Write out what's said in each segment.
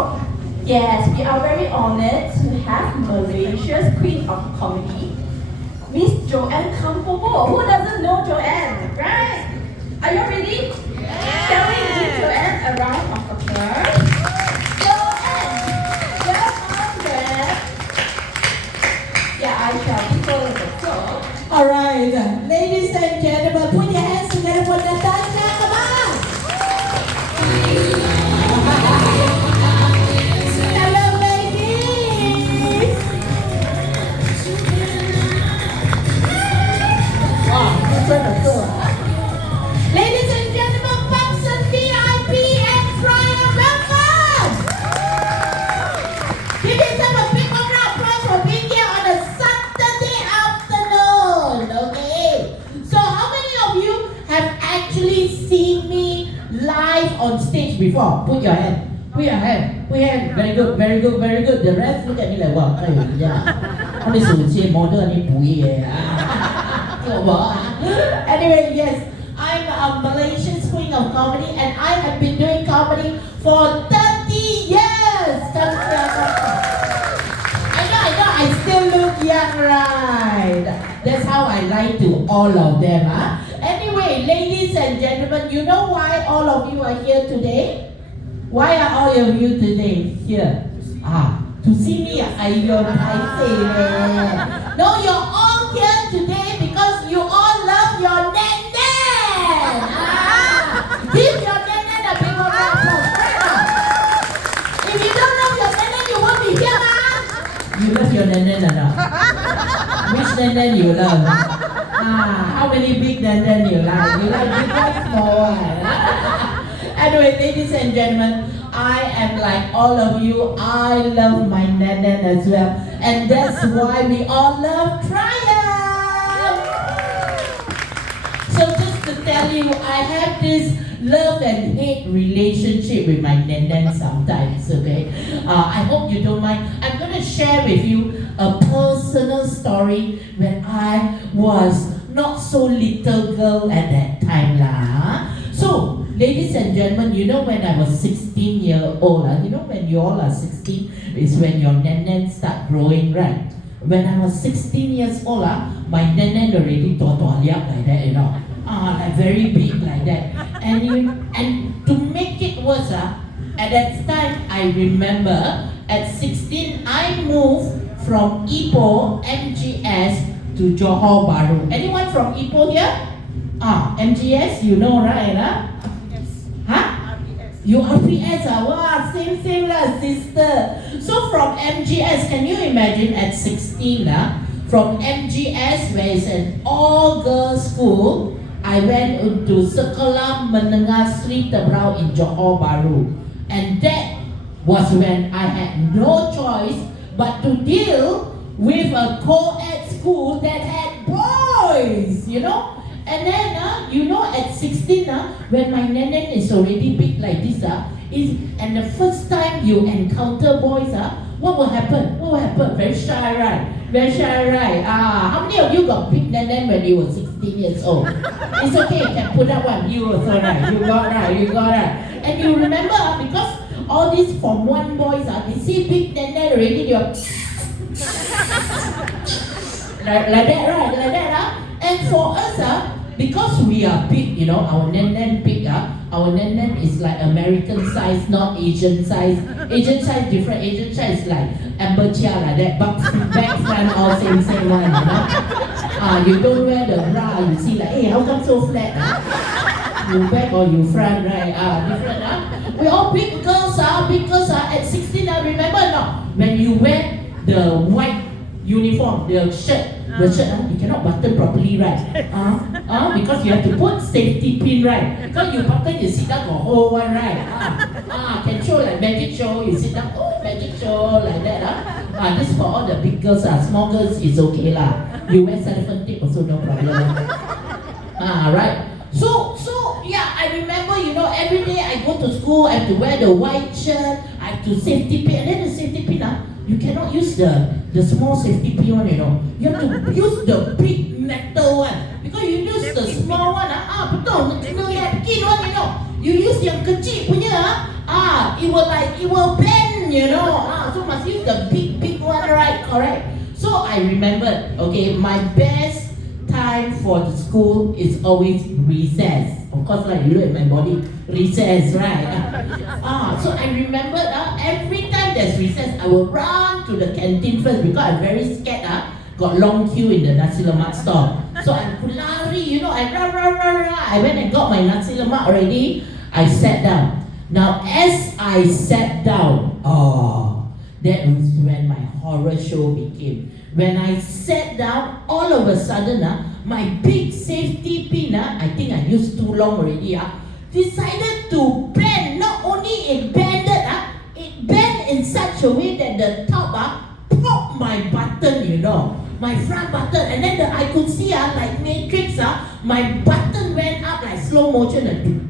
now, yes, we are very honored to have Malaysia's Queen of Comedy, Miss Joanne Campobo. Who doesn't know Joanne, right? Are you ready? Can we give Joanne a round of applause? Joanne! Welcome, Joanne. Yeah, I shall be following the floor. Alright, ladies and gentlemen, put your hands together for Natasha, come on! Hello, ladies! Wow, that's what I thought. Ladies and gentlemen, function VIP and Friar, welcome! Give yourself a big round of applause for being here on a Saturday afternoon, okay? So how many of you have actually seen me live on stage before? Put your hand. Put your hand. Put your hand. Very good, very good, very good. The rest look at me like, wow, yeah. Only so model ni puye. Anyway, yes, I'm a Malaysian Queen of Comedy and I have been doing comedy for 30 years. I still look young, right? That's how I lie to all of them, huh? Anyway, ladies and gentlemen, you know why all of you are here today? Why are all of you today here? To see me, I say. No, you're all here today because you all love your nan-nan. Give your nan-nan a big round of applause. If you don't love your nan-nan, you won't be here, You love your nan-nan or not? Which nan-nan you love? How many big nan-nan you like? You like big one, small one? Anyway, ladies and gentlemen, I am like all of you. I love my nan-nan as well. And that's why we all love Triumph. So just to tell you, I have this love and hate relationship with my nan-nan sometimes, okay? I hope you don't mind. I'm going to share with you a personal story when I was not so little girl at that time lah. So, ladies and gentlemen, you know when I was 16 years old, you know when you all are 16, is when your nan-nan start growing, right? When I was 16 years old, my nan-nan already liap like that, you know. Like very big like that. And to make it worse, at that time, I remember, at 16, I moved from Ipoh, MGS, to Johor Bahru. Anyone from Ipoh here? MGS, you know, right? Yes. Huh? You RPS, wow, same lah, sister. So from MGS, can you imagine at 16, from MGS, where it's an all-girls school, I went into Sekolah Menengah Sri Tebrau in Johor Bahru. And that was when I had no choice but to deal with a co-ed school that had boys, you know. And then, you know, at 16, when my nan-nan is already big like this, and the first time you encounter boys, what will happen? What will happen? Very shy, right? Very shy, right? How many of you got big nan-nan when you were 16 years old? It's okay, you can put up one. You also, right? You got right. And you remember, because all these Form 1 boys, they see big nan-nan already, they're like that, right? Like that, And for us, because we are big, you know, our nan-nan big, our nan-nan is like American size, not Asian size. Asian size different. Asian size is like amber chia like that, but back front all same one, you know. You don't wear the bra, you see like, hey, how come so flat? You back or you front, right? Different, We all big girls, at 16, remember not? When you wear the white uniform, the shirt, you cannot button properly, right? Because you have to put safety pin, right? Because you button, you sit down, got whole one, right? Can show like magic show, you sit down, magic show, like that, this for all the big girls, small girls is okay lah. You wear cellophane tape also no problem. Right? So, yeah, I remember, you know, every day I go to school, I have to wear the white shirt, I have to safety pin, and then the safety pin, you cannot use the small safety pin one, you know. You have to use the big metal one. Because you use the small one, betul, kena yakin one, you know. You use yang kecil punya, it will bend So must use the big one, right? Correct. So I remembered, okay, my best time for the school is always recess. Of course, like you look at my body, recess, right? So I remembered every time there's recess, I will run to the canteen first because I'm very scared. Got long queue in the nasi lemak store. So I lari, I run. I went and got my nasi lemak already. I sat down. Now, as I sat down, that was when my horror show became. When I sat down, all of a sudden, my big safety pin, I think I used too long already, decided to bend. Not only it bended, it bent in such a way that the top popped my button, my front button, and then I could see like Matrix, my button went up like slow motion.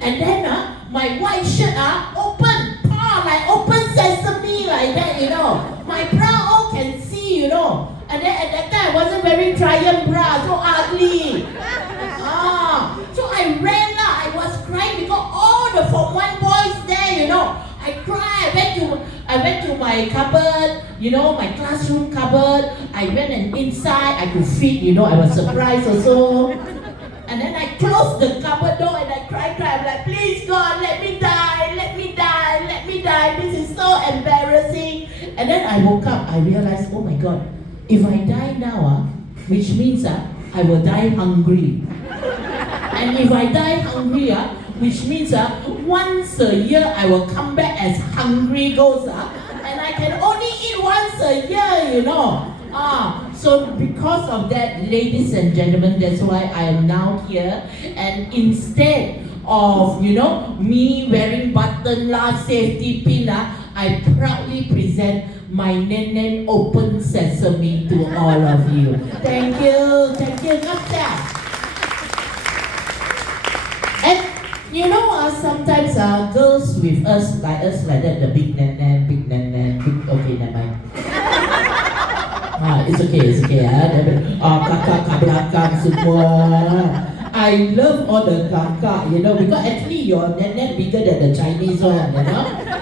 And then my white shirt open, like open sesame like that, my bra all can see, And then at that time I wasn't wearing Triumph bra, so ugly. So I ran I was crying because all the Form 1 boys there, I cried. I went to my cupboard, my classroom cupboard. I went and inside I could fit, I was surprised also. And then I closed the cupboard door and I cried. I'm like, please God, let me die. This is so embarrassing. And then I woke up, I realized, oh my God, if I die now, which means I will die hungry. And if I die hungry, which means once a year I will come back as hungry ghost. And I can only eat once a year, So because of that, ladies and gentlemen, that's why I am now here. And instead of, me wearing button safety pin, I proudly present my Nen Open Sesame to all of you. Thank you. And sometimes girls with us like that, the big Nen, okay, never mind. It's okay. Kakak kat belakang semua. I love all the kakak, because actually your Nen bigger than the Chinese one,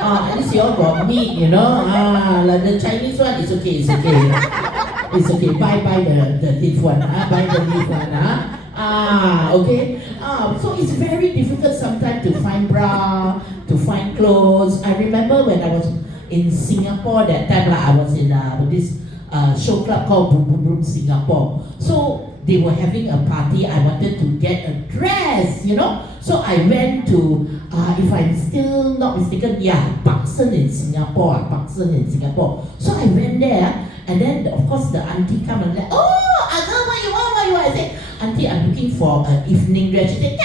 At least you all got meat, like the Chinese one, it's okay. It's okay. Buy the leaf one, buy the leaf one, okay. So it's very difficult sometimes to find bra, to find clothes. I remember when I was in Singapore that time, I was in this show club called Boom Boom Singapore. So they were having a party. I wanted to get a dress, So I went to, if I'm still not mistaken, Baksan in Singapore. So I went there, and then of course the auntie come and like, oh, Agam, what you want? I said, auntie, I'm looking for an evening dress. She said,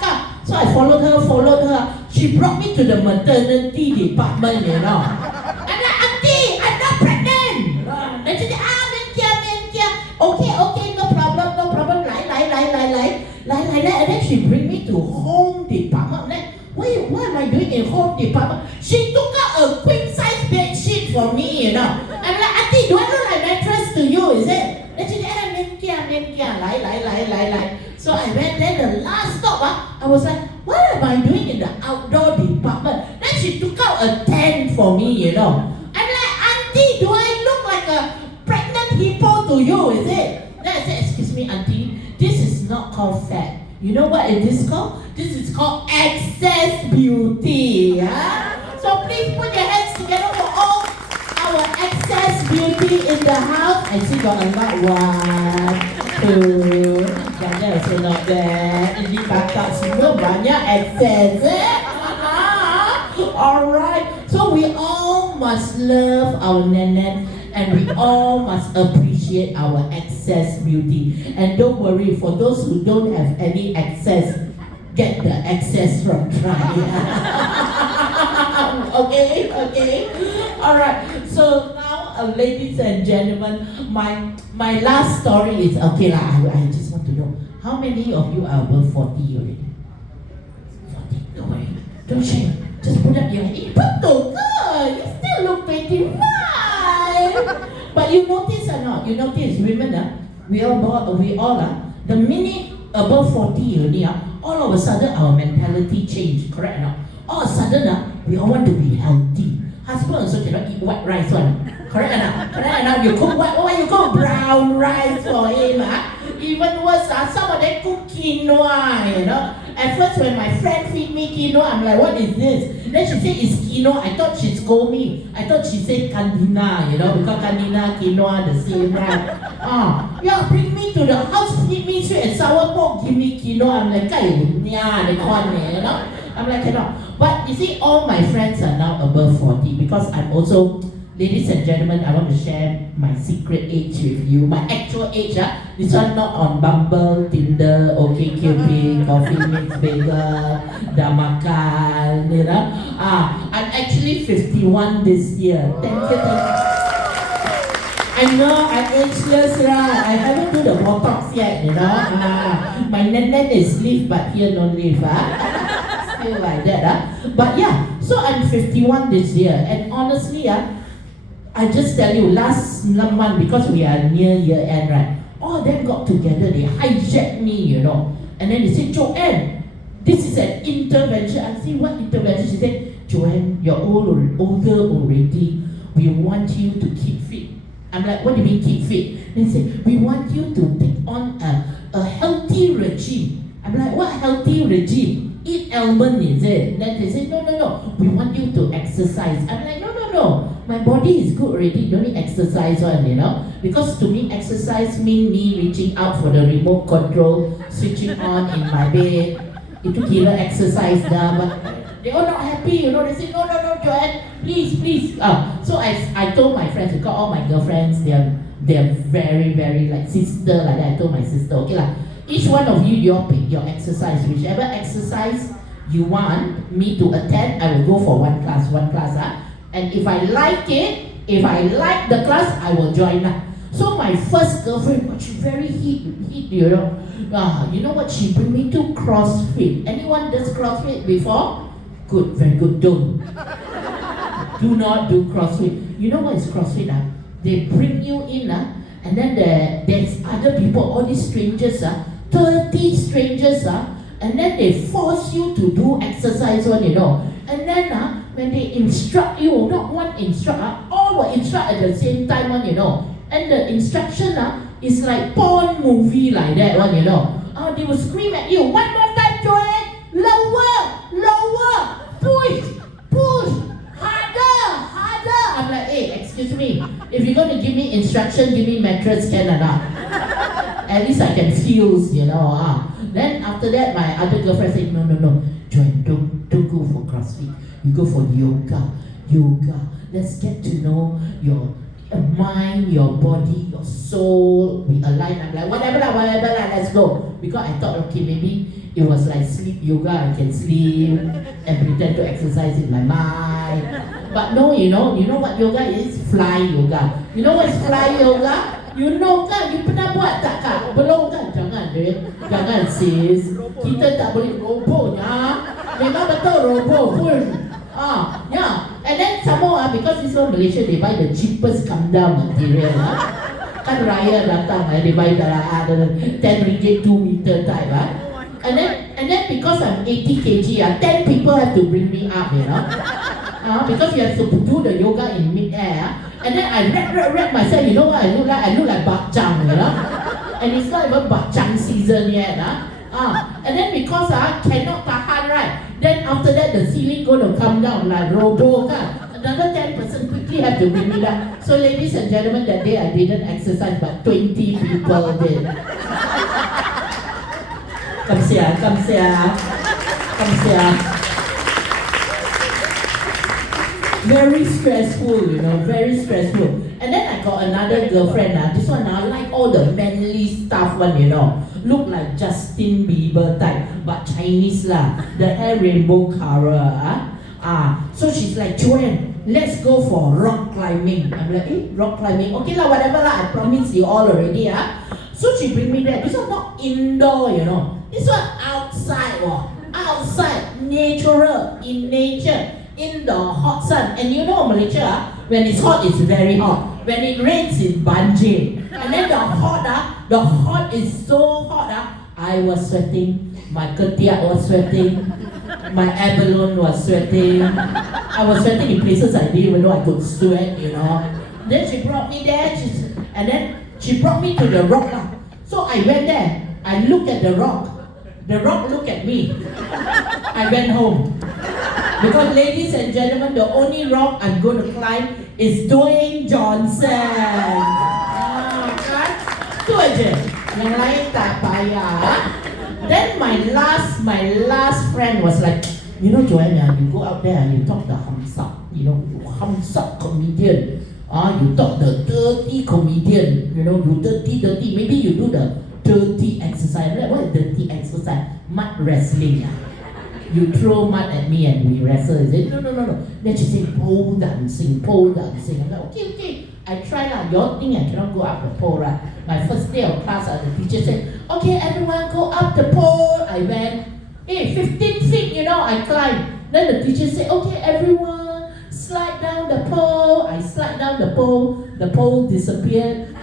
come. So I followed her. She brought me to the maternity department, I'm like, auntie, I'm not pregnant. And she said, Menkia. Okay, no problem. Lie. And then she bring me to home department. I'm like, what am I doing in home department? She took out a queen size bed sheet for me, I'm like, auntie, do I look like mattress to you, is it? And she said, Menkia, lie. So I went there, the last stop, I was like, what am I doing in the outdoor department? Then she took out a tent for me, I'm like, auntie, do I look like a pregnant hippo to you, is it? Then I said, excuse me, auntie, this is not called fat. You know what it is called? This is called excess beauty. So please put your hands together for all our excess beauty in the house. I see got a lot. 1, 2, Jangan also not bad. Ini kakak semua banyak excess. Alright. So we all must love our Nen. And we all must appreciate our excess beauty. And don't worry, for those who don't have any excess, get the excess from Try. Okay. Alright. So now, ladies and gentlemen, my last story is, okay lah, I just want to know, how many of you are above 40 already? 40, don't worry. Don't shame. Just put up your hand. Betul ke? You still look 25. But you notice or not? You notice women, we all the minute above 40 already, all of a sudden our mentality changed, correct or not? All of a sudden, we all want to be healthy. Husband also cannot eat white rice one. Correct or not? Correct or not? You cook white, oh, you cook brown rice for him. Even worse, some of them cook quinoa, you know. At first, when my friend feed me quinoa, I'm like, what is this? Then she said, it's quinoa. I thought she'd scold me. I thought she said candina, you know, because candina, quinoa, the same, right? Yeah, bring me to the house, feed me sweet and sour pork, give me quinoa. I'm like, you know. I'm like, cannot. But you see, all my friends are now above 40 because I'm also, ladies and gentlemen, I want to share my secret age with you. My actual age, this one not on Bumble, Tinder, OkCupid, Coffee Mix Bagel, Damakan, you know. I'm actually 51 this year. Thank you. I know I'm ageless, right? I haven't do the Botox yet, you know. My net is leaf, but here no leaf, Still like that, But yeah, so I'm 51 this year, and honestly, I just tell you, last month, because we are near year end, right? All of them got together, they hijacked me, you know. And then they said, Joanne, this is an intervention. I say, what intervention? She said, Joanne, you're older already. We want you to keep fit. I'm like, what do you mean keep fit? They said, we want you to take on a healthy regime. I'm like, what healthy regime? Eat almond, is it? Then they said, no. We want you to exercise. I'm like, no. My body is good already. Don't need exercise one, you know. Because to me, exercise means me reaching out for the remote control, switching on in my bed. Itu kira exercise dah. But they all not happy, you know. They say, no, Joanne, please. So I told my friends, because all my girlfriends, they're very, very like sister like that. I told my sister, okay lah. Each one of you, you pick your exercise. Whichever exercise you want me to attend, I will go for one class. And if I like it, if I like the class, I will join that. So my first girlfriend, but she very hit, you know. You know what she bring me to? CrossFit. Anyone does CrossFit before? Good, very good. Don't. Do not do CrossFit. You know what is CrossFit? They bring you in, and then there's other people, all these strangers, 30 strangers, and then they force you to do exercise one, you know. And then when they instruct you, not one instruct, all will instruct at the same time one, you know. And the instruction is like porn movie like that one, you know. They will scream at you, one more time, Joanne, lower, push, harder. I'm like, hey, excuse me, if you're going to give me instruction, give me mattress, can or not? At least I can feel, you know. Then after that, my other girlfriend said, no, Joanne, don't go for CrossFit. You go for yoga. Let's get to know your mind, your body, your soul. We align. I'm like, whatever, let's go. Because I thought, okay, maybe it was like sleep yoga. I can sleep and pretend to exercise in my mind. But no, you know what yoga is? Fly yoga. You know what is fly yoga? You know kan? You pernah buat tak kak? Belum kan? Jangan sis. Kita tak boleh robohnya. Memang betul roboh pun. Yeah. And then some more, because this one Malaysia, they buy the cheapest come down material. Kan raya datang, they buy the 10 ringgit 2 meter type. And then because I'm 80 kg, 10 people have to bring me up, you know. Because you have to do the yoga in mid-air. And then I wrap myself, you know what I look like? I look like bak chang, you know. And it's not even bak chang season yet. And then because cannot tahan, right? Then after that, the ceiling gonna come down like robo. Another 10% quickly have to bring me down. So ladies and gentlemen, that day I didn't exercise, but 20 people did. Come here. Very stressful, you know, very stressful. And then I got another girlfriend, this one I like all the manly stuff one, you know. Look like Justin Bieber type, but Chinese lah. The hair rainbow color, So she's like, Joanne, let's go for rock climbing. I'm like, rock climbing? Okay lah, whatever lah, I promised you all already, So she bring me there. This one not indoor, you know. This one outside, outside, natural, in nature. In the hot sun. And you know Malaysia, when it's hot, it's very hot. When it rains, it's banjir. And then the hot is so hot, I I was sweating, my ketiak was sweating, my abalone was sweating. I was sweating in places I didn't even know I could sweat, you know. Then she brought me there, and then she brought me to the rock. So I went there, I looked at the rock looked at me. I went home. Because ladies and gentlemen, the only rock I'm going to climb is Dwayne Johnson. Kan? Itu aja. Yang lain tak payah. Then my last friend was like, you know Joanne, you go out there and you talk the hamsak, you know, hamsak comedian. You talk the dirty comedian, you know, you dirty. Maybe you do the dirty exercise. What is dirty exercise? Mud wrestling. You throw mud at me and we wrestle. Is it? No. Then she said pole dancing. I'm like, okay. I try lah. You all think I cannot go up the pole, right? My first day of class, the teacher said, okay, everyone go up the pole. I went, 15 feet, you know, I climbed. Then the teacher said, okay, everyone slide down the pole. I slide down the pole disappeared.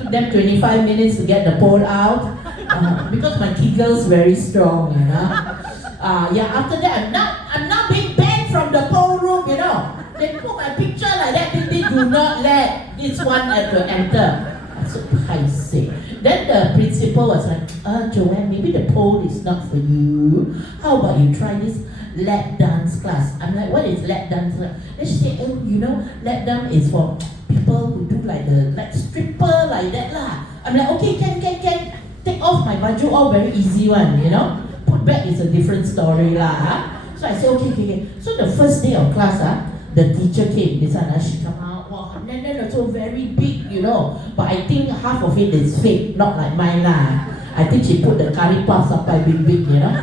Took them 25 minutes to get the pole out. Because my Kegel's very strong, you know. After that, I'm now being banned from the pole room, you know. They put my picture like that, they do not let this one to enter. So paiseh. Then the principal was like, Joanne, maybe the pole is not for you. How about you try this lap dance class? I'm like, what is lap dance class? Then she said, you know, lap dance is for people who do like stripper like that lah. I'm like, okay, can. Take off my baju, all very easy one, you know. Put back is a different story lah. So I said, okay. So the first day of class, the teacher came. This one, she come out. Wow, then so very big, you know. But I think half of it is fake, not like mine lah. I think she put the curry puffs up by big, you know.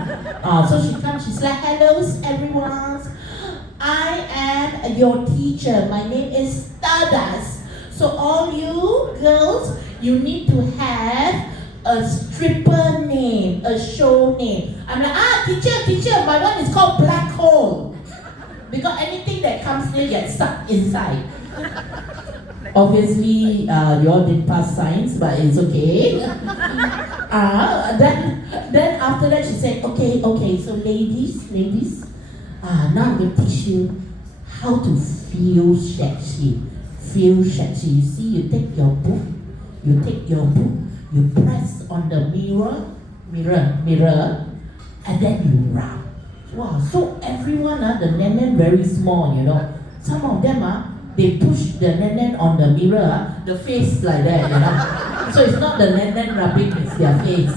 So she comes, she's like, hello everyone. I am your teacher. My name is Stardust. So all you girls, you need to have a stripper name, a show name. I'm like, teacher, my one is called Black Hole. Because anything that comes near gets sucked inside. Obviously, you all didn't pass science, but it's okay. Then after that, she said, okay, so ladies, now I'm going to teach you how to feel sexy. You see, you take your book, you press on the mirror, and then you rub. Wow, so everyone, the nenen very small, you know. Some of them, they push the nenen on the mirror, the face like that, you know. So it's not the nenen rubbing, it's their face.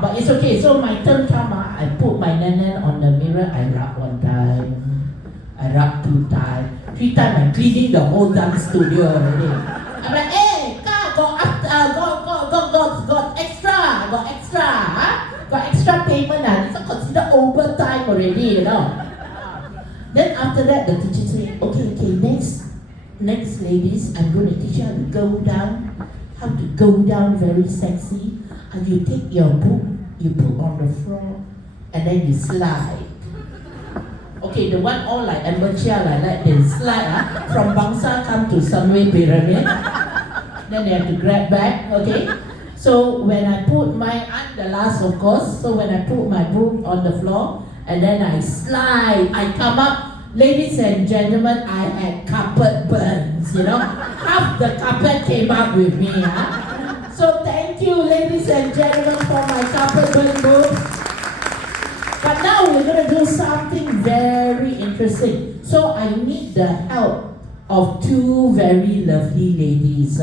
But it's okay. So my turn come, I put my nenen on the mirror, I rub one time, I rub 2 times, 3 times, I'm cleaning the whole dance studio already. I'm like, hey, got extra payment. This is considered overtime already, you know. Then after that, the teacher said, okay, next ladies, I'm going to teach you how to go down very sexy. And you take your book, you put on the floor, and then you slide. Okay, the one all like amateur like that, they slide from Bangsa come to Sunway Pyramid. Then they have to grab back, okay? So when I put I'm the last of course, so when I put my book on the floor, and then I slide, I come up, ladies and gentlemen, I had carpet burns, you know? Half the carpet came up with me, So thank you, ladies and gentlemen, for my carpet burn books. But now we're going to do something very interesting. So I need the help of 2 very lovely ladies.